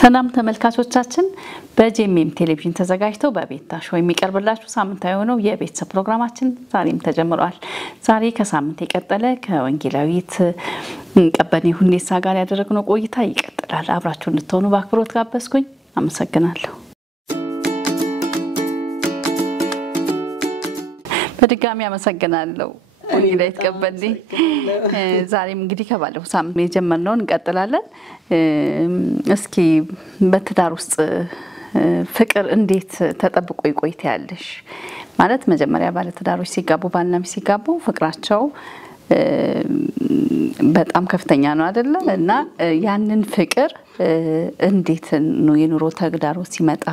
ሰላም ተመልካቾቻችን በጄኤምኤም ቴሌቪዥን ተዘጋጅቶ በቤታሽ ወይ የሚቀርብላችሁ ሳምንታዊ ሆኖ የቤተሰብ ፕሮግራማችን ዛሬም ተጀምሯል። ዛሬ ከሳምንት የቀጠለ ከወንጌላዊት ቀበኔ ሁኔሳ ጋር ያደረግነው ቆይታ ይቀጥላል። አብራችሁ እንድትሆኑ በአክብሮት ጋበዝኩኝ። አመሰግናለሁ። በድጋሚ አመሰግናለሁ። ወንጌላዊት ቀበኔ ዛሬም እንግዲህ ከባለው ሳምንት የጀመርነው እንቀጥላለን። እስኪ በትዳር ውስጥ ፍቅር እንዴት ተጠብቆ ይቆያልሽ? ማለት መጀመሪያ ባለ ትዳሮች ሲጋቡ ባልና ሚስት ሲጋቡ ፍቅራቸው በጣም ከፍተኛ ነው አይደለ? እና ያንን ፍቅር እንዴት ነው የኑሮ ተግዳሮት ሲመጣ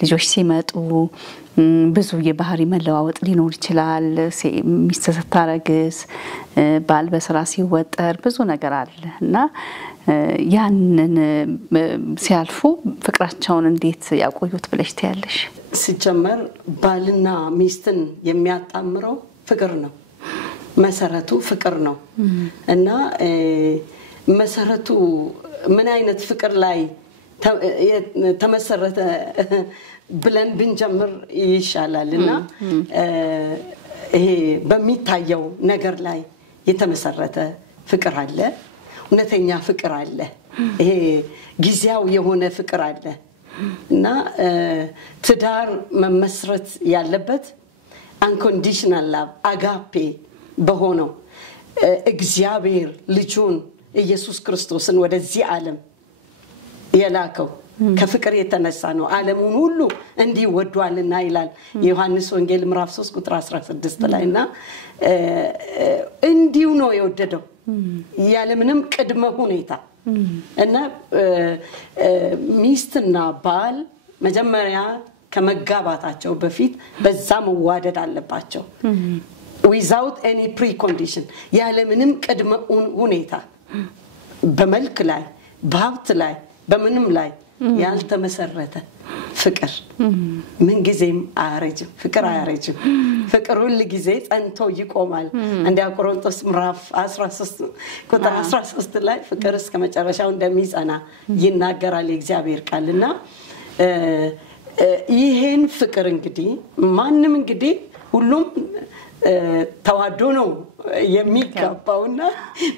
ልጆች ሲመጡ ብዙ የባህሪ መለዋወጥ ሊኖር ይችላል። ሚስት ስታረግዝ ባል በስራ ሲወጠር ብዙ ነገር አለ እና ያንን ሲያልፉ ፍቅራቸውን እንዴት ያቆዩት ብለሽ ትያለሽ? ሲጀመር ባልና ሚስትን የሚያጣምረው ፍቅር ነው። መሰረቱ ፍቅር ነው እና መሰረቱ ምን አይነት ፍቅር ላይ ተመሰረተ ብለን ብንጀምር ይሻላልና ይሄ በሚታየው ነገር ላይ የተመሰረተ ፍቅር አለ፣ እውነተኛ ፍቅር አለ፣ ይሄ ጊዜያዊ የሆነ ፍቅር አለ እና ትዳር መመስረት ያለበት unconditional love አጋፔ በሆነው እግዚአብሔር ልጁን ኢየሱስ ክርስቶስን ወደዚህ ዓለም የላከው ከፍቅር የተነሳ ነው። ዓለሙን ሁሉ እንዲወዷልና ይላል ዮሐንስ ወንጌል ምዕራፍ 3 ቁጥር 16 ላይና እንዲው ነው የወደደው ያለ ምንም ቅድመ ሁኔታ እና ሚስትና ባል መጀመሪያ ከመጋባታቸው በፊት በዛ መዋደድ አለባቸው without any precondition ያለ ምንም ቅድመ ሁኔታ በመልክ ላይ በሀብት ላይ በምንም ላይ ያልተመሰረተ ፍቅር ምን ጊዜም አያረጅም። ፍቅር አያረጅም። ፍቅር ሁሉ ጊዜ ጸንቶ ይቆማል። እንደ ቆሮንቶስ ምዕራፍ 13 ቁጥር 13 ላይ ፍቅር እስከ መጨረሻው እንደሚጸና ይናገራል የእግዚአብሔር ቃልና ይሄን ፍቅር እንግዲህ ማንም እንግዲህ ሁሉም ተዋዶ ነው የሚጋባውና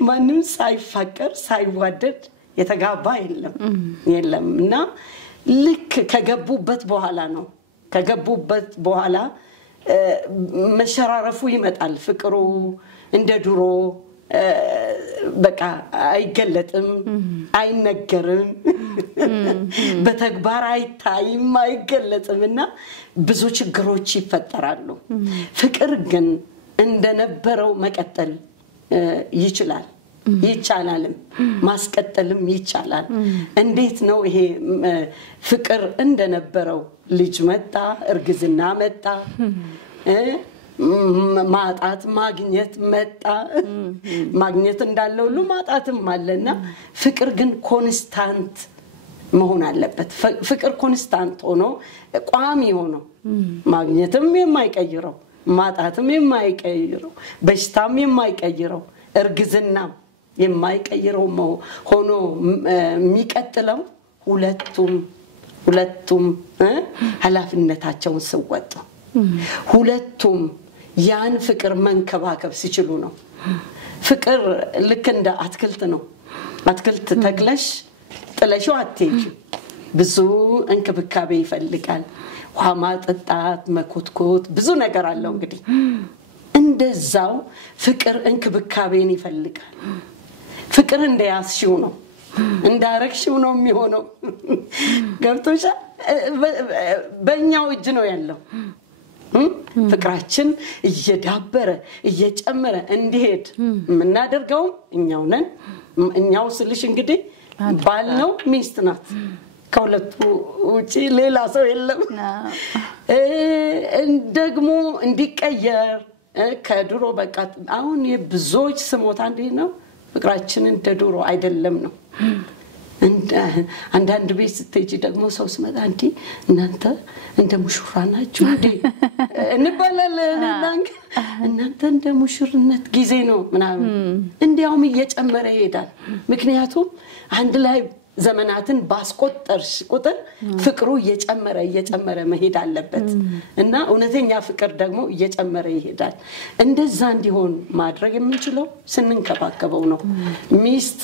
ማንም ሳይፈቀር ሳይዋደድ የተጋባ የለምና ልክ ከገቡበት በኋላ ነው ከገቡበት በኋላ መሸራረፉ ይመጣል። ፍቅሩ እንደ ድሮ በቃ አይገለጥም፣ አይነገርም፣ በተግባር አይታይም፣ አይገለጥምና ብዙ ችግሮች ይፈጠራሉ። ፍቅር ግን እንደነበረው መቀጠል ይችላል፣ ይቻላልም፣ ማስቀጠልም ይቻላል። እንዴት ነው ይሄ ፍቅር እንደነበረው? ልጅ መጣ፣ እርግዝና መጣ፣ ማጣት ማግኘት መጣ። ማግኘት እንዳለ ሁሉ ማጣትም አለና ፍቅር ግን ኮንስታንት መሆን አለበት። ፍቅር ኮንስታንት ሆኖ ቋሚ ሆኖ ማግኘትም የማይቀይረው ማጣትም የማይቀይረው በሽታም የማይቀይረው እርግዝናም የማይቀይረው ሆኖ የሚቀጥለው ሁለቱም ኃላፊነታቸውን ሲወጡ ሁለቱም ያን ፍቅር መንከባከብ ሲችሉ ነው። ፍቅር ልክ እንደ አትክልት ነው። አትክልት ተክለሽ ጥለሽው አትሄጂ። ብዙ እንክብካቤ ይፈልጋል። ውሃ ማጠጣት፣ መኮትኮት፣ ብዙ ነገር አለው። እንግዲህ እንደዛው ፍቅር እንክብካቤን ይፈልጋል። ፍቅር እንደያዝሽው ነው እንዳረግሽው ነው የሚሆነው። ገብቶሻል? በእኛው እጅ ነው ያለው። ፍቅራችን እየዳበረ እየጨመረ እንዲሄድ ምናደርገው እኛው ነን። እኛው ስልሽ እንግዲህ ባል ነው ሚስት ናት። ከሁለቱ ውጪ ሌላ ሰው የለም። ደግሞ እንዲቀየር ከድሮ በቃ አሁን የብዙዎች ስሞታ እንዴ ነው ፍቅራችን እንደ ድሮ አይደለም ነው። አንዳንድ ቤት ስትሄጂ ደግሞ ሰው ስመጣ እንዴ እናንተ እንደ ሙሽራ ናችሁ እንዴ እንባላለን። እናንተ እንደ ሙሽርነት ጊዜ ነው ምናምን እንዲያውም እየጨመረ ይሄዳል። ምክንያቱም አንድ ላይ ዘመናትን ባስቆጠርሽ ቁጥር ፍቅሩ እየጨመረ መሄድ አለበት እና እውነተኛ ፍቅር ደግሞ እየጨመረ ይሄዳል እንደዛ እንዲሆን ማድረግ የምንችለው ስንንከባከበው ነው ሚስት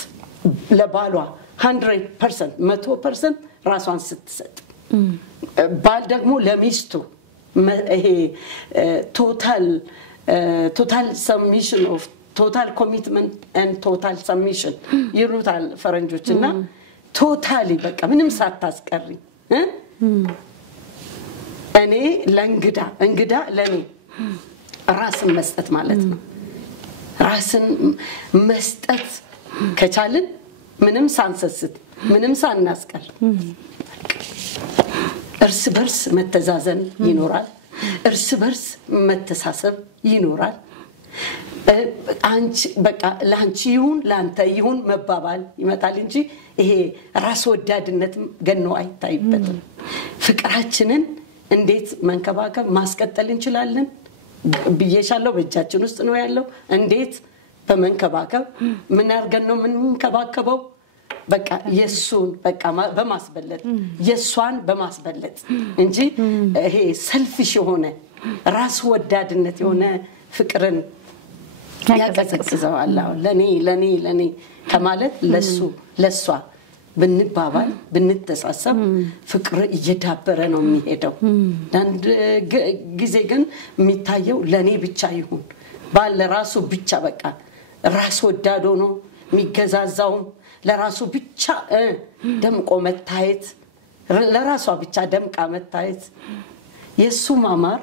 ለባሏ 100% ራሷን ስትሰጥ ባል ደግሞ ለሚስቱ ይሄ total submission of total commitment and total submission ይሉታል ፈረንጆችና ቶታሊ በቃ ምንም ሳታስቀሪ እኔ ለእንግዳ ለኔ ራስን መስጠት ማለት ነው ራስን መስጠት ከቻልን ምንም ሳንሰስት ምንም ሳናስቀር እርስ በርስ መተዛዘን ይኖራል እርስ በርስ መተሳሰብ ይኖራል አንቺ በቃ ላንቺ ይሁን ላንተ ይሁን መባባል ይመጣል እንጂ ይሄ ራስ ወዳድነት ገኖ አይታይበትም ፍቅራችንን እንዴት መንከባከብ ማስቀጠል እንችላለን ብዬሻለሁ በእጃችን ውስጥ ነው ያለው እንዴት በመንከባከብ ምን አርገን ነው መንከባከበው በቃ የሱን በቃ በማስበለጥ የሷን በማስበለጥ እንጂ ይሄ ሰልፊሽ የሆነ ራስ ወዳድነት የሆነ ፍቅርን ያቀዘቅዘዋል ለኔ ከማለት ለሷ ብንባባል ብንተሳሰብ ፍቅር እየዳበረ ነው የሚሄደው አንድ ጊዜ ግን የሚታየው ለኔ ብቻ ይሁን ባለ ራሱ ብቻ በቃ ራስ ወዳዶ ነው የሚገዛዛው ለራሱ ብቻ ደምቆ መታየት ለራሷ ብቻ ደምቃ መታየት የሱ ማማር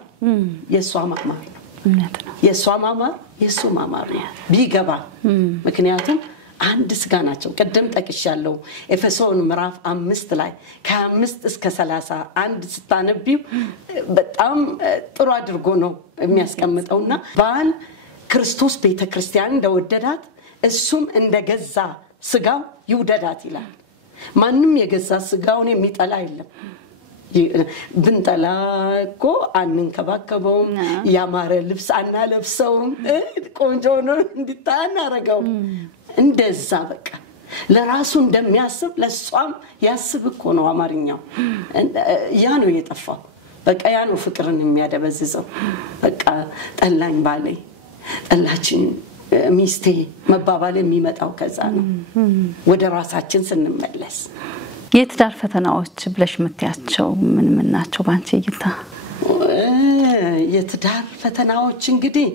የሷ ማማር ነው የሷ ማማር የሱ ማማር ነው ቢገባ ምክንያቱም አንድ ስጋ ናቸው ቀደም ጠቅሻለሁ ኤፌሶን ምዕራፍ 5 ላይ ከ5 እስከ 31 ስታነቢው በጣም ጥሩ አድርጎ ነው የሚያስቀምጠውና ባል ክርስቶስ ቤተክርስቲያን እንደወደዳት እሱም እንደገዛ ስጋው ይውደዳት ይላል ማንንም የገዛ ስጋውን የሚጠላ የለም ብንጠላ እኮ አንንከባከበውም ያማረ ልብስ አናለብሰውም ቆንጆ ነው እንድታናረጋው እንደዛ በቃ ለራሱ እንደሚያስብ ለሷም ያስብ እኮ ነው አማርኛው ያ ነው የጠፋው በቃ ያ ነው ፍቅርን የሚያደበዝዘው በቃ ጠላኝ ባሌ ጠላችን ሚስቴ መባባል የሚመጣው ከዛ ነው ወደ ራሳችን ስንመለስ የትዳር ፈተናዎች ብለሽ ምትያቸው ምን ናቸው ባንቺ እይታ የትዳር ፈተናዎች እንግዲህ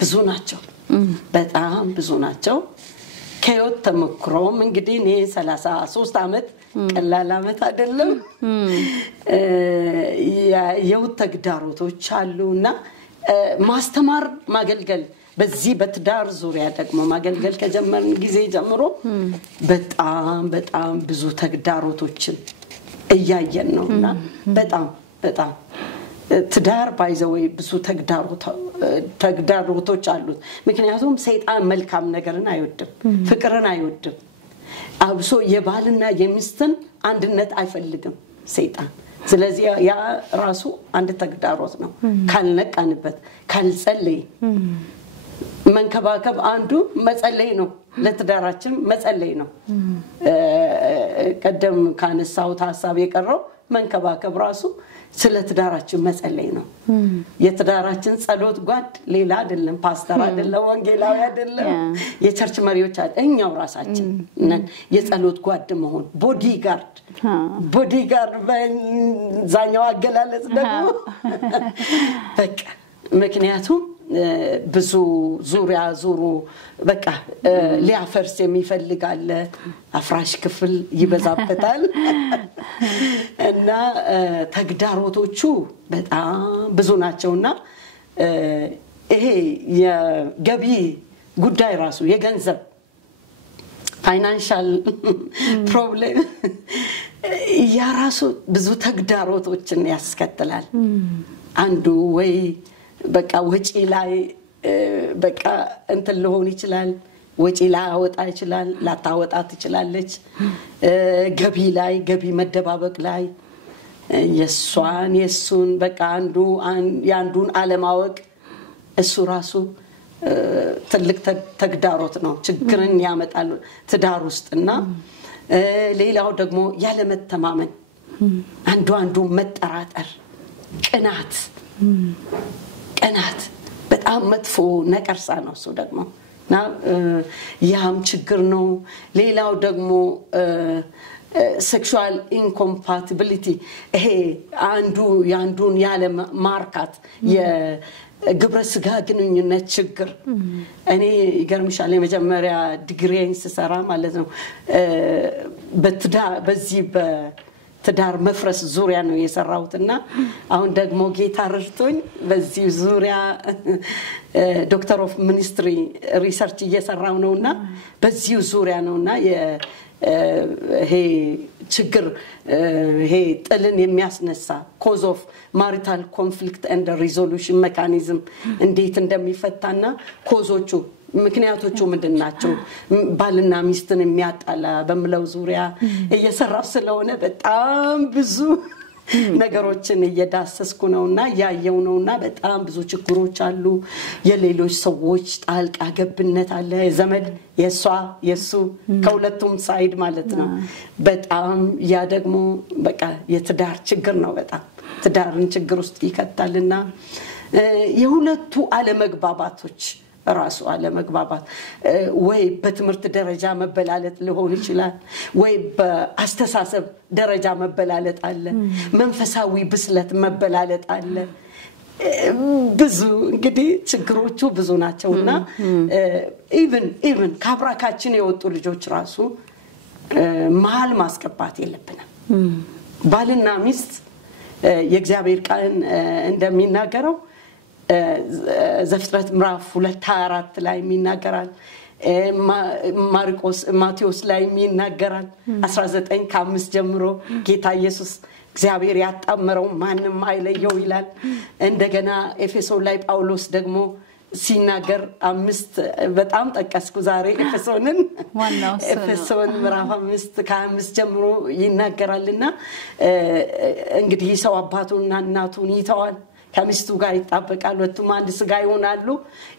ብዙ ናቸው በጣም ብዙ ናቸው ከህይወት ተመክሮም እንግዲህ እኔ 33 አመት ቀላል አመት አይደለም የህይወት ተግዳሮቶች አሉና ማስተማር ማገልገል በዚህ በትዳር ዙሪያ ደግሞ ማገልገል ከጀመርን ጊዜ ጀምሮ በጣም ብዙ ተግዳሮቶችን እያየን ነውና በጣም ትዳር ባይዘው ብዙ ተግዳሮቶች አሉት ምክንያቱም ሰይጣን መልካም ነገርን አይወድም ፍቅርን አይወድም አብሶ የባልና የሚስትን አንድነት አይፈልግም ሰይጣን ስለዚህ ያ ራሱ አንድ ተግዳሮት ነው ካልነቃንበት ካልጸለይ መንከባከብ አንዱ መጸለይ ነው ለትዳራችን መጸለይ ነው ቀደም ካነሳው ሐሳብ የቀረው መንከባከብ ራሱ ስለ ትዳራችን መጸለይ ነው የትዳራችን ጸሎት ጓድ ሌላ አይደለም ፓስተር አይደለም ወንጌላዊ አይደለም የቸርች መሪዎች እኛው ራሳችን ነን የጸሎት ጓድ መሆን ቦዲጋርድ በዛኛው አገላለጽ ደግሞ በቃ ምክንያቱም ብዙ ዙሪያ ዙሩ በቃ ሊያፈርስ የሚፈልጋለ አፍራሽ ክፍል ይበዛበታል እና ተግዳሮቶቹ በጣም ብዙ ናቸውና ይሄ የገቢ ጉዳይ ራሱ የገንዘብ ፋይናንሻል ፕሮብሌም ያራሱ ብዙ ተግዳሮቶችን ያስከትላል አንዱ ወይ በቃ ወጪ ላይ በቃ እንትን ሊሆን ይችላል ወጪ ላወጣ ይችላል ላታወጣ ትችላለች ገቢ መደባበቅ ላይ የሱን በቃ ያንዱን አለማወቅ እሱ ራሱ ትልቅ ተግዳሮት ነው ችግርን ያመጣል ትዳር ውስጥና ሌላው ደግሞ ያለ መተማመን አንዱ መጠራጠር ቅናት በጣም መጥፎ ነቀርሳ ነው እሱ ደግሞ ያም ችግር ነው ሌላው ደግሞ sexual incompatibility ይሄ ያንዱን ያለ ማርካት የግብረ ስጋ ግንኙነት ችግር እኔ ይገርምሻል የመጀመሪያ ዲግሪዬን ስሰራ ማለት ነው በዚህ በትዳር መፍረስ ዙሪያ ነው የሰራሁትና አሁን ደግሞ ጌታ ረድቶኝ በዚህ ዙሪያ ዶክተር ኦፍ ሚኒስትሪ ሪሰርች እየሰራው ነውና በዚህ ዙሪያ ነውና ይሄ ችግር ይሄ ጥልን የሚያስነሳ cause of marital conflict and resolution mechanism እንዴት እንደሚፈታና ኮዞቹ ምክንያቶቹ ምንድናቸው ባልና ሚስትን የሚያጣላ በመለው ዙሪያ እየሰራው ስለሆነ በጣም ብዙ ነገሮችን እየዳሰስኩ ነውና ያየው ነውና በጣም ብዙ ችግሮች አሉ የሌሎች ሰዎች ጣልቃ ገብነት አለ ዘመድ የሱ ከሁለቱም ሳይድ ማለት ነው በጣም ያ ደግሞ በቃ የትዳር ችግር ነው በጣም ትዳርን ችግር ውስጥ ይከታልና የሁለቱ አለመግባባቶች ራሱ አለመግባባት ወይ በትምህርት ደረጃ መበላለጥ ሊሆን ይችላል ወይ በአስተሳሰብ ደረጃ መበላለጥ አለ መንፈሳዊ ብስለት መበላለጥ አለ ብዙ እንግዲህ ችግሮቹ ብዙ ናቸውና ኢቭን ካብራካችን የወጡ ልጆች ራሱ መሃል ማስቀባት የለብንም ባልና ሚስት የእግዚአብሔር ቃል እንደሚናገረው ዘፍጥረት ምዕራፍ 2:24 ላይ የሚናገራል ማቴዎስ ላይ የሚናገራል 19:5 ጀምሮ ጌታ ኢየሱስ እግዚአብሔር ያጣመረው ማንንም አይለየው ይላል እንደገና ኤፌሶን ላይ ጳውሎስ ደግሞ ሲናገር 5 በጣም ጠቀስኩ ዛሬ ኤፌሶን ምዕራፍ 5:5 ጀምሮ ይናገራልና እንግዲህ ሰው አባቱንና እናቱን ይተዋል ከሚስቱ ጋር ይጣበቃል ወጥቶም አንድ ስጋ ይሆናሉ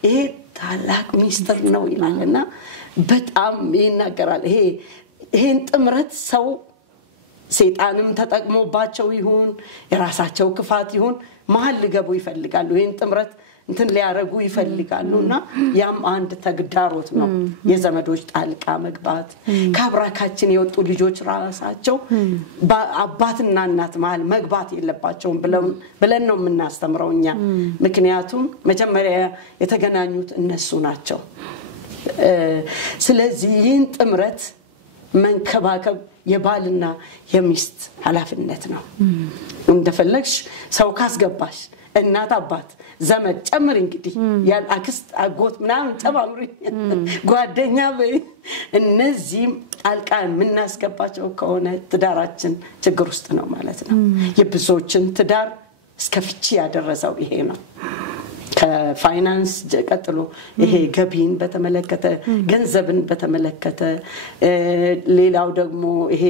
ይሄ ታላቅ ሚስጥር ነው ይላልና በጣም ይናገራል ይሄን ጥምረት ሰው ሰይጣንም ተጠቅሞባቸው ይሁን የራሳቸው ክፋት ይሁን መሃል ሊገቡ ይፈልጋሉ ይሄን ጥምረት እንትን ሊያረጉ ይፈልጋሉና ያም አንድ ተግዳሮት ነው የዘመዶች ጣልቃ መግባት ካብራካችን የወጡ ልጆች ራሳቸው በአባትና እናት መሃል መግባት የለባቸውም ብለን ነው የምናስተምረውኛ ምክንያቱም መጀመሪያ የተገናኙት እነሱ ናቸው ስለዚህ ይህን ጥምረት መንከባከብ የባልና የሚስት ኃላፊነት ነው እንደፈለግሽ ሰው ካስገባሽ እናት አባት ዘመድ ጨምር እንግዲህ ያን አክስት አጎት ምናምን ጨማምሪ ጓደኛ እነዚህ ጣልቃ ምናስገባቸው ከሆነ ትዳራችን ችግር ውስጥ ነው ማለት ነው የብዙዎችን ትዳር እስከፍቺ ያደረሰው ይሄ ነው ከፋይናንስ ቀጥሎ ይሄ ገቢን በተመለከተ ገንዘብን በተመለከተ ሌላው ደግሞ ይሄ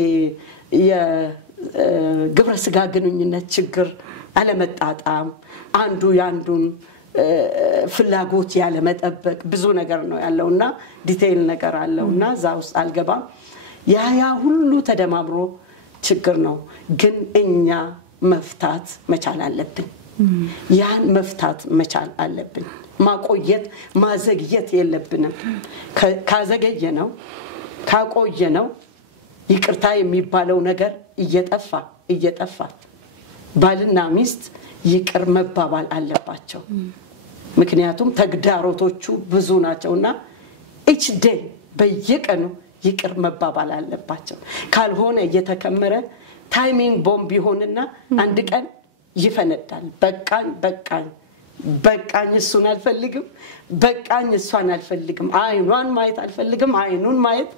የግብረ ስጋ ግንኙነት ችግር አለመጣጣም አንዱ ያንዱን ፍላጎት ያለ መጠበቅ ብዙ ነገር ነው ያለውና ዲቴይል ነገር አለውና ዛውስ አልገባም ያ ሁሉ ተደማምሮ ችግር ነው ግን እኛ መፍታት መቻል አለብን ያን መፍታት መቻል አለብን ማቆየት ማዘግየት የለብንም ካዘገየነው ካቆየነው ይቅርታ የሚባለው ነገር እየጠፋ ባልና ሚስት ይቅር መባባል አለባቸው ምክንያቱም ተግዳሮቶቹ ብዙ ናቸውና each day በየቀኑ ይቅር መባባል አለባቸው ካልሆነ እየተከመረ ታይሚንግ ቦምብ ይሆንና አንድ ቀን ይፈነዳል በቃኝ እሱን አልፈልግም በቃኝ እሷን አልፈልግም አይኗን ማየት አልፈልግም አይኑን ማየት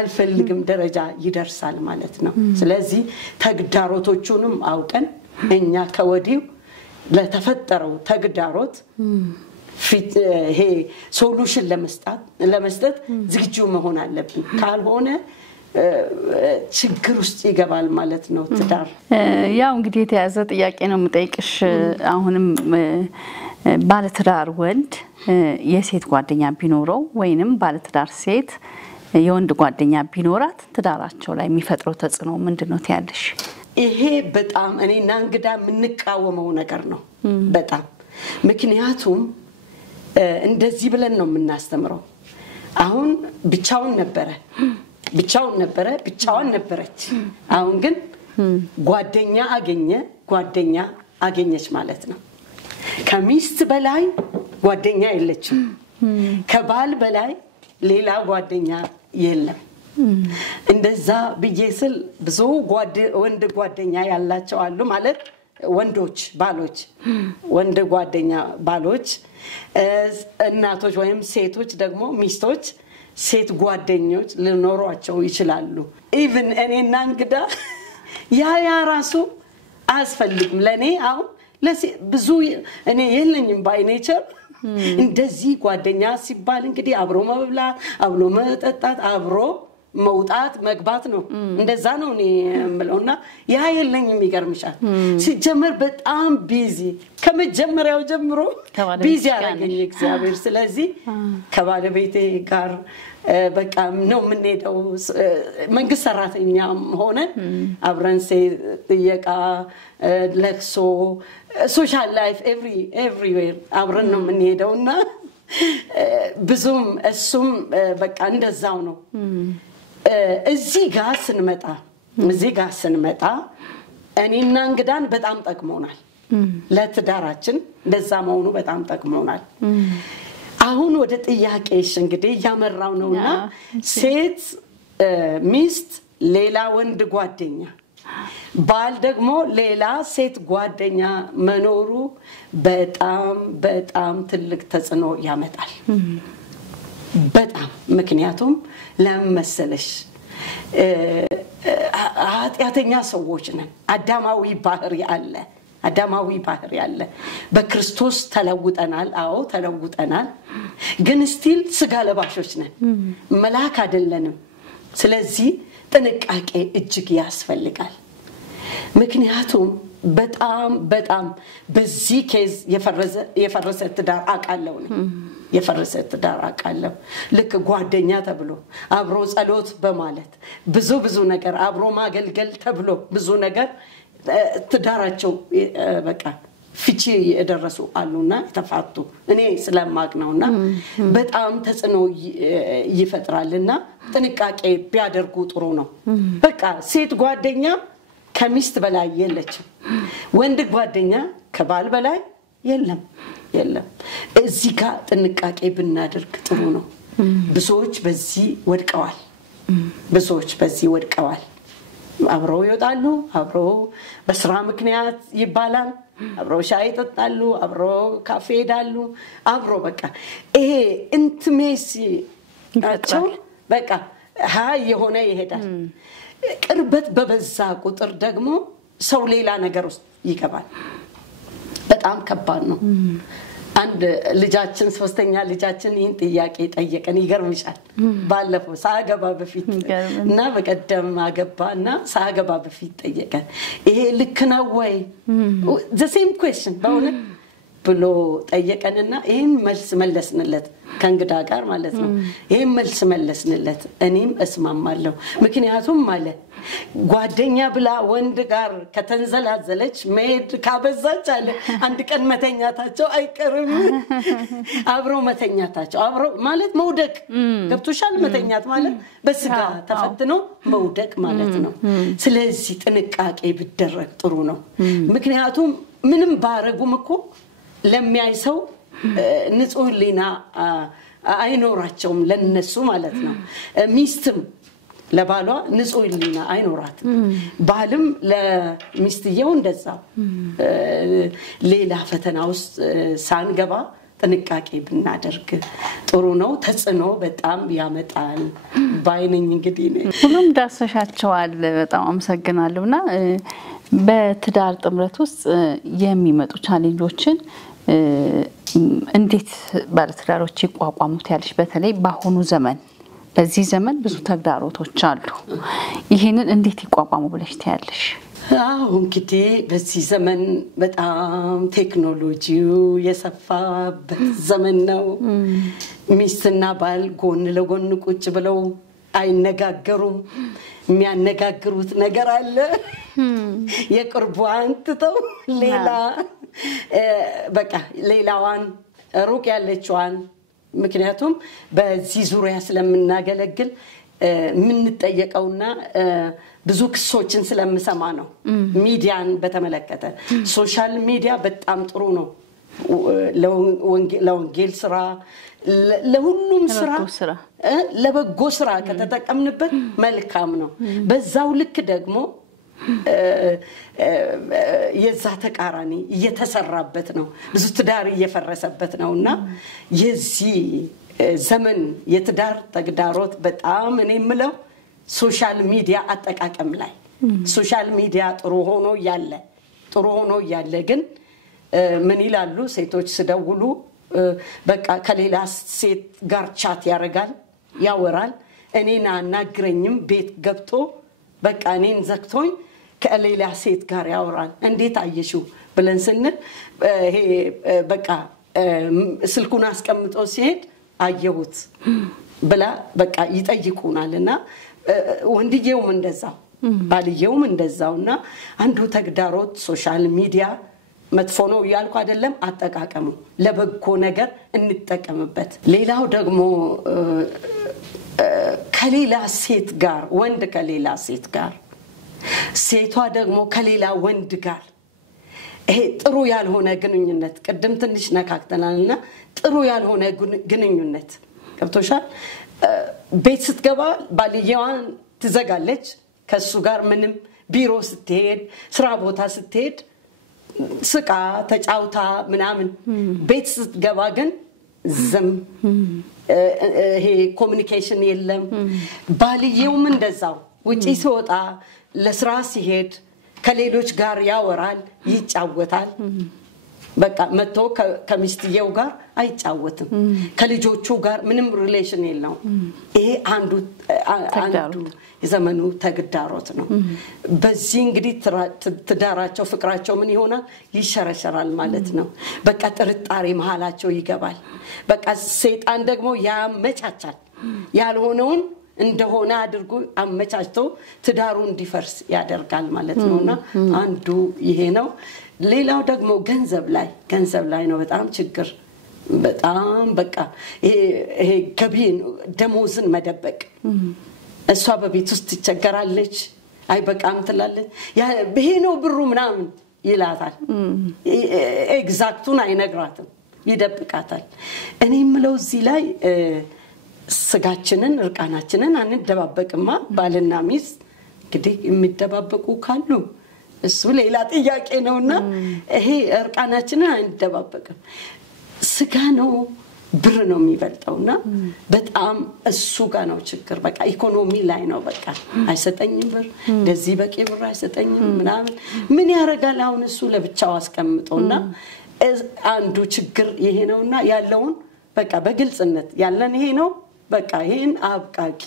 አልፈልግም ደረጃ ይደርሳል ማለት ነው ስለዚህ ተግዳሮቶቹንም አውቀን እኛ ከወዲው ለተፈጠረው ተግዳሮት ይሄ ሶሉሽን ለመስጠት ዝግጁ መሆን አለብን ካልሆነ ችግር ውስጥ ይገባል ማለት ነው ትዳር ያው እንግዲህ የተያዘ ጥያቄ ነው የምጠይቅሽ አሁንም ባለትዳር ወንድ የሴት ጓደኛ ቢኖረው ወይንም ባለትዳር ሴት የወንድ ጓደኛ ቢኖራት ትዳራቸው ላይ የሚፈጥረው ተጽዕኖ ምንድነው ትያለሽ? ይሄ በጣም እኔና እንግዳ የምንቃወመው ነገር ነው በጣም። ምክንያቱም እንደዚህ ብለን ነው የምናስተምረው። አሁን ብቻውን ነበረ ብቻዋን ነበረች። አሁን ግን ጓደኛ አገኘች ማለት ነው። ከሚስት በላይ ጓደኛ የለችም። ከባል በላይ ሌላ ጓደኛ የለም። እንደዛ በየስል ብዙ ወንድ ጓደኛ ያላቸው አሉ ማለት ወንዶች ባሎች እናቶች ወይም ሴቶች ደግሞ ሚስቶች ሴት ጓደኞች ሊኖሯቸው ይችላሉ። ኢቭን እኔና እንግዳ ያ ራሱ አስፈልግም ለኔ። አሁን ብዙ እኔ የለኝም ባይ ኔቸር። እንደዚህ ጓደኛ ሲባል እንግዲህ አብሮ መብላት፣ አብሮ መጠጣት፣ አብሮ መውጣት መግባት ነው። እንደዛ ነው እኔ የምለውና ያ የለኝም። ይገርምሻል ሲጀመር በጣም ቢዚ ከመጀመሪያው ጀምሮ ቢዚ አረገኝ እግዚአብሔር። ስለዚህ ከባለቤቴ ጋር በቃ ነው የምንሄደው። መንግስት ሰራተኛም ሆነ አብረን ጥየቃ፣ ለቅሶ፣ ሶሻል ላይፍ ኤቭሪዌር አብረን ነው የምንሄደውና ብዙም እሱም በቃ እንደዛው ነው። እዚህ ጋር ስንመጣ እኔና እንግዳን በጣም ጠቅሞናል። ለትዳራችን እንደዛ መሆኑ በጣም ጠቅሞናል። አሁን ወደ ጥያቄሽ እንግዲህ ያመራው ነውና ሴት ሚስት ሌላ ወንድ ጓደኛ፣ ባል ደግሞ ሌላ ሴት ጓደኛ መኖሩ በጣም ትልቅ ተጽዕኖ ያመጣል። በጣም ምክንያቱም ለመሰለሽ ኃጢአተኛ ሰዎች ነን። አዳማዊ ባህሪ አለ። በክርስቶስ ተለውጠናል። አዎ ተለውጠናል። ግን ስቲል ስጋ ለባሾች ነን። መልአክ አይደለንም። ስለዚህ ጥንቃቄ እጅግ ያስፈልጋል። ምክንያቱም በጣም በዚህ ኬዝ የፈረሰ ትዳር አቃለው ልክ ጓደኛ ተብሎ አብሮ ጸሎት በማለት ብዙ ነገር አብሮ ማገልገል ተብሎ ብዙ ነገር ትዳራቸው በቃ ፍቺ የደረሱ አሉና ተፋቱ። እኔ ስለማቅ ነውና በጣም ተጽዕኖ ይፈጥራልና ጥንቃቄ ቢያደርጉ ጥሩ ነው። በቃ ሴት ጓደኛ ከሚስት በላይ የለችም። ወንድ ጓደኛ ከባል በላይ የለም። እዚህ ጋር ጥንቃቄ ብናደርግ ጥሩ ነው። ብዙዎች በዚህ ወድቀዋል። አብረው ይወጣሉ፣ አብረው በስራ ምክንያት ይባላል፣ አብረው ሻይ ይጠጣሉ፣ አብረው ካፌ ሄዳሉ፣ አብረው በቃ ይሄ ኢንቲሜሲ አቸው በቃ የሆነ ይሄዳል። ቅርበት በበዛ ቁጥር ደግሞ ሰው ሌላ ነገር ውስጥ ይገባል። በጣም ከባድ ነው። አንድ ልጃችን ሶስተኛ ልጃችን ይህን ጥያቄ ጠየቀን። ይገርምሻል ባለፈው ሳገባ በፊት እና በቀደም አገባና ሳገባ በፊት ጠየቀን። ይሄ ልክ ነው ወይ the same question በእውነት ብሎ ጠየቀንና ይሄን መልስ መለስንለት ከእንግዳ ጋር ማለት ነው። ይሄን መልስ መለስንለት። እኔም እስማማለሁ። ምክንያቱም ማለት ጓደኛ ብላ ወንድ ጋር ከተንዘላዘለች መሄድ ካበዛች አለ አንድ ቀን መተኛታቸው አይቀርም። አብሮ መተኛታቸው አብሮ ማለት መውደቅ ገብቶሻል። መተኛት ማለት በስጋ ተፈትኖ መውደቅ ማለት ነው። ስለዚህ ጥንቃቄ ቢደረግ ጥሩ ነው። ምክንያቱም ምንም ባረጉም እኮ ለሚያይ ሰው ንጹህ ሊና አይኖራቸውም ለነሱ ማለት ነው። ሚስትም ለባሏ ንጹህ ሊና አይኖራትም። ባልም ለሚስትየው እንደዛው። ሌላ ፈተና ውስጥ ሳንገባ ጥንቃቄ ብናደርግ ጥሩ ነው። ተጽዕኖ በጣም ያመጣል ባይነኝ። እንግዲህ ሁሉም ዳሰሻቸዋል። በጣም አመሰግናለሁና በትዳር ጥምረት ውስጥ የሚመጡ ቻሌንጆችን እንዴት ባለትዳሮች ይቋቋሙት ያለሽ? በተለይ በአሁኑ ዘመን በዚህ ዘመን ብዙ ተግዳሮቶች አሉ። ይሄንን እንዴት ይቋቋሙ ብለሽ ታያለሽ? እንግዲህ በዚህ ዘመን በጣም ቴክኖሎጂው የሰፋበት ዘመን ነው። ሚስትና ባል ጎን ለጎን ቁጭ ብለው አይነጋገሩም የሚያነጋግሩት ነገር አለ የቅርቧን ትተው ሌላ በቃ ሌላዋን ሩቅ ያለችዋን ምክንያቱም በዚህ ዙሪያ ስለምናገለግል ምን ተጠየቀውና ብዙ ክሶችን ስለምሰማ ነው ሚዲያን በተመለከተ ሶሻል ሚዲያ በጣም ጥሩ ነው ለወንጌል ስራ ለሁሉም ስራ ለበጎ ስራ ከተጠቀምንበት መልካም ነው በዛው ልክ ደግሞ የዛ ተቃራኒ እየተሰራበት ነው ብዙ ትዳር እየፈረሰበት ነውና የዚህ ዘመን የትዳር ተግዳሮት በጣም እኔ ምለው ሶሻል ሚዲያ አጠቃቀም ላይ ሶሻል ሚዲያ ጥሩ ሆኖ ያለ ግን ምን ይላሉ ሴቶች ሲደውሉ በቃ ከሌላ ሴት ጋር ቻት ያወራል እኔና አናግረኝም ቤት ገብቶ በቃ እኔን ዘግቶኝ ከሌላ ሴት ጋር ያወራል እንዴት አየሽው ብለን ስንል ይሄ በቃ ስልኩን አስቀምጦ ሲሄድ አየሁት ብላ በቃ ይጠይቁናልና ወንድየውም እንደዛው ባልየውም እንደዛውና አንዱ ተግዳሮት ሶሻል ሚዲያ መጥፎ ነው ያልኩ አይደለም አጠቃቀሙ ለበጎ ነገር እንጠቀምበት ሌላው ደግሞ ከሌላ ሴት ጋር ወንድ ከሌላ ሴት ጋር ሴቷ ደግሞ ከሌላ ወንድ ጋር ይሄ ጥሩ ያልሆነ ግንኙነት ቀደም ትንሽ ነካክተናልና ጥሩ ያልሆነ ግንኙነት ገብቶሻል ቤት ስትገባ ባልየዋን ትዘጋለች ከሱ ጋር ምንም ቢሮ ስትሄድ ስራ ቦታ ስትሄድ ስቃ ተጫውታ ምናምን ቤት ስትገባ ግን ዝም ይሄ ኮሙኒኬሽን የለም ባልየውም እንደዛው ውጪ ሲወጣ ለስራ ሲሄድ ከሌሎች ጋር ያወራል ይጫወታል በቃ መጥቶ ከሚስትየው ጋር አይጫወትም ከልጆቹ ጋር ምንም ሪሌሽን የለውም ይሄ አንዱ የዘመኑ ተግዳሮት ነው በዚህ እንግዲህ ትዳራቸው ፍቅራቸው ምን ይሆናል ይሸረሸራል ማለት ነው በቃ ጥርጣሬ መሃላቸው ይገባል በቃ ሰይጣን ደግሞ ያመቻቻል ያልሆነውን እንደሆነ አድርጎ አመቻችቶ ትዳሩ እንዲፈርስ ያደርጋል ማለት ነውና አንዱ ይሄ ነው ሌላው ደግሞ ገንዘብ ላይ ነው በጣም ችግር በጣም በቃ ይሄ ገቢን ደሞዝን መደበቅ እሷ በቤት ውስጥ ትቸገራለች አይ በቃም ትላለች ያ ይሄ ነው ብሩ ምናምን ይላታል ኤግዛክቱን አይነግራትም ይደብቃታል እኔ ምለው እዚህ ላይ ስጋችንን እርቃናችንን አንደባበቅማ ባልና ሚስት እንግዲህ የሚደባበቁ ካሉ እሱ ሌላ ጥያቄ ነውና ይሄ እርቃናችንን አንደባበቅም ስጋ ነው ብር ነው የሚበልጠውና በጣም እሱ ጋር ነው ችግር በቃ ኢኮኖሚ ላይ ነው በቃ አይሰጠኝም ብር ለዚህ በቂ ብር አይሰጠኝም ምናምን ምን ያረጋል አሁን እሱ ለብቻው አስቀምጦና አንዱ ችግር ይሄ ነውና ያለውን በቃ በግልጽነት ያለን ይሄ ነው በቃ ይሄን አብቃቂ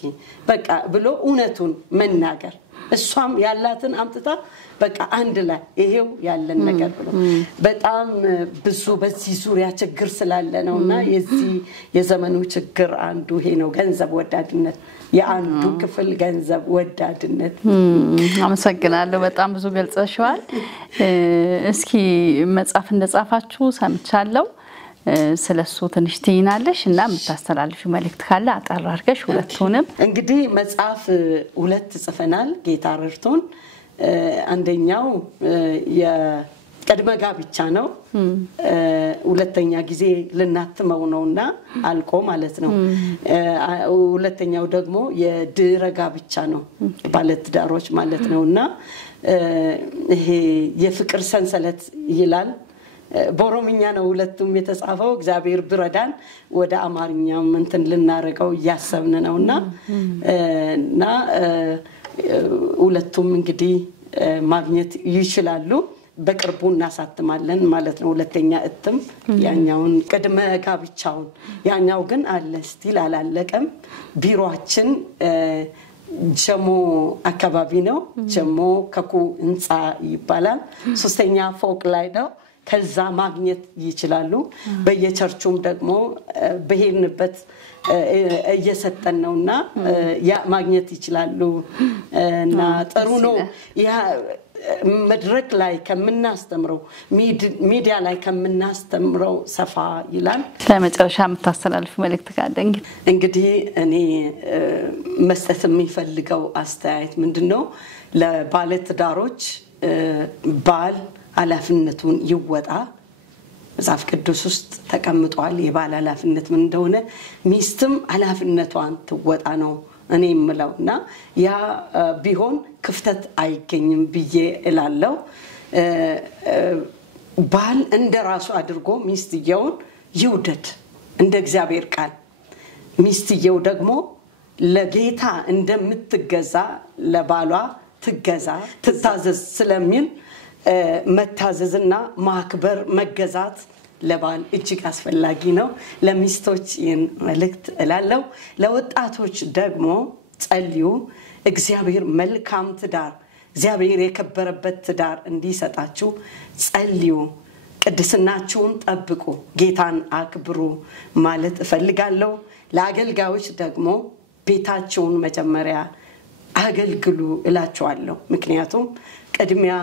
በቃ ብሎ እውነቱን መናገር እሷም ያላትን አምጥታ በቃ አንድ ላይ ይሄው ያለን ነገር ብሎ በጣም ብዙ በዚህ ዙሪያ ችግር ስላለ ነውና የዚህ የዘመኑ ችግር አንዱ ይሄ ነው ገንዘብ ወዳድነት የአንዱ ክፍል ገንዘብ ወዳድነት አመሰግናለሁ በጣም ብዙ ገልጸሻል እስኪ መጽሐፍ እንደጻፋችሁ ሰምቻለሁ ስለሱ ትንሽ ትይናለሽና መታስተላልፊ መልእክት ካለ አጣራ አድርገሽ ሁለቱንም እንግዲህ መጽሐፍ ሁለት ጽፈናል ጌታ ረድቶን አንደኛው የቀድመ ጋብቻ ነው ሁለተኛ ጊዜ ልናትመው ነውና አልቆ ማለት ነው ሁለተኛው ደግሞ የድህረ ጋብቻ ነው ባለትዳሮች ማለት ነውና ይሄ የፍቅር ሰንሰለት ይላል በኦሮምኛ ነው ሁለቱም የተጻፈው እግዚአብሔር ብረዳን ወደ አማርኛም እንትን ልናረጋው ያሰብን ነውና እና ሁለቱም እንግዲህ ማግኘት ይችላሉ በቅርቡ እናሳትማለን ማለት ነው ሁለተኛ እትም ያኛውን ቅድመ ጋብቻውን ያኛው ግን አለ ስቲል አላለቀም ቢሮአችን ጀሞ አካባቢ ነው ጀሞ ከኩ ህንጻ ይባላል ሶስተኛ ፎቅ ላይ ነው ከዛ ማግኘት ይችላሉ በየቸርቹም ደግሞ በሄድንበት እየሰጠን ነውና ያ ማግኘት ይችላሉ እና ጥሩ ነው ያ መድረክ ላይ ከምናስተምረው ሚዲያ ላይ ከምናስተምረው ሰፋ ይላል ለመጨረሻ የምታስተላልፉ መልእክት ካለኝ እንግዲህ እኔ መስጠት የሚፈልገው አስተያየት ምንድነው ለባለ ትዳሮች ባል ኃላፊነቱን ይወጣ መጽሐፍ ቅዱስ ውስጥ ተቀምጧል የባል ኃላፊነት ምን እንደሆነ ሚስትም ኃላፊነቷን ትወጣ ነው እኔ የምለውና ያ ቢሆን ክፍተት አይገኝም ብዬ እላለሁ ባል እንደራሱ አድርጎ ሚስትየውን ይውደድ እንደ እግዚአብሔር ቃል ሚስትየው ደግሞ ለጌታ እንደምትገዛ ለባሏ ትገዛ ትታዘዝ ስለሚል መታዘዝና ማክበር መገዛት ለባል እጅግ አስፈላጊ ነው ለሚስቶች ይህን መልእክት እላለሁ ለወጣቶች ደግሞ ጸልዩ እግዚአብሔር መልካም ትዳር እግዚአብሔር የከበረበት ትዳር እንዲሰጣችሁ ጸልዩ ቅድስናችሁን ጠብቁ ጌታን አክብሩ ማለት እፈልጋለሁ ለአገልጋዮች ደግሞ ቤታቸውን መጀመሪያ አገልግሉ እላችኋለሁ ምክንያቱም ቅድሚያ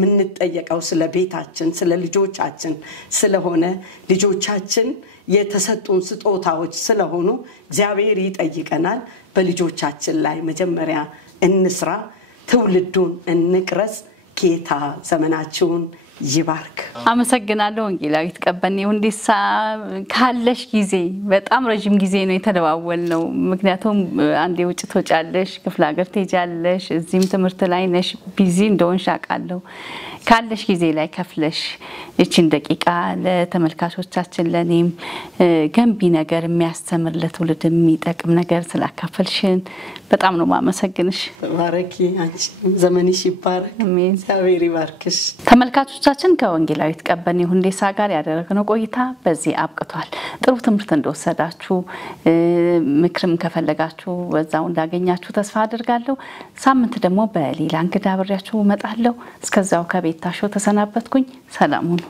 ምንጠየቀው ስለ ቤታችን ስለ ልጆቻችን ስለሆነ ልጆቻችን የተሰጡን ስጦታዎች ስለሆኑ እግዚአብሔር ይጠይቀናል በልጆቻችን ላይ መጀመሪያ እንስራ ትውልዱን እንቅረጽ ጌታ ዘመናችሁን ይባርክ አመሰግናለሁ ወንጌላዊት ቀበኔ ሁንዴሳ ካለሽ ጊዜ በጣም ረጅም ጊዜ ነው የተደዋወልነው ምክንያቱም አንዴ ውጭ ተጫለሽ ክፍለ ሀገር ተጃለሽ እዚህም ትምህርት ላይ ነሽ ቢዚ እንደሆንሽ አውቃለሁ ካለሽ ጊዜ ላይ ከፍለሽ እቺን ደቂቃ ለተመልካቾቻችን ለኔም ገንቢ ነገር የሚያስተምር ለትውልድ የሚጠቅም ነገር ስላካፈልሽን በጣም ነው ማመሰግንሽ ባረኪ አንቺ ዘመንሽ ይባረክ አሜን እግዚአብሔር ይባርክሽ ተመልካቾቻችን ከወንጌላዊት ቀበኔ ሁንዴሳ ጋር ያደረግነው ቆይታ በዚህ አብቅቷል ጥሩ ትምህርት እንደወሰዳችሁ ምክርም ከፈለጋችሁ ወዛው እንዳገኛችሁ ተስፋ አደርጋለሁ ሳምንት ደግሞ በሌላ እንግዳ አብሬያችሁ እመጣለሁ እስከዛው ከቤታችሁ ተሰናበትኩኝ ሰላም ሁኑ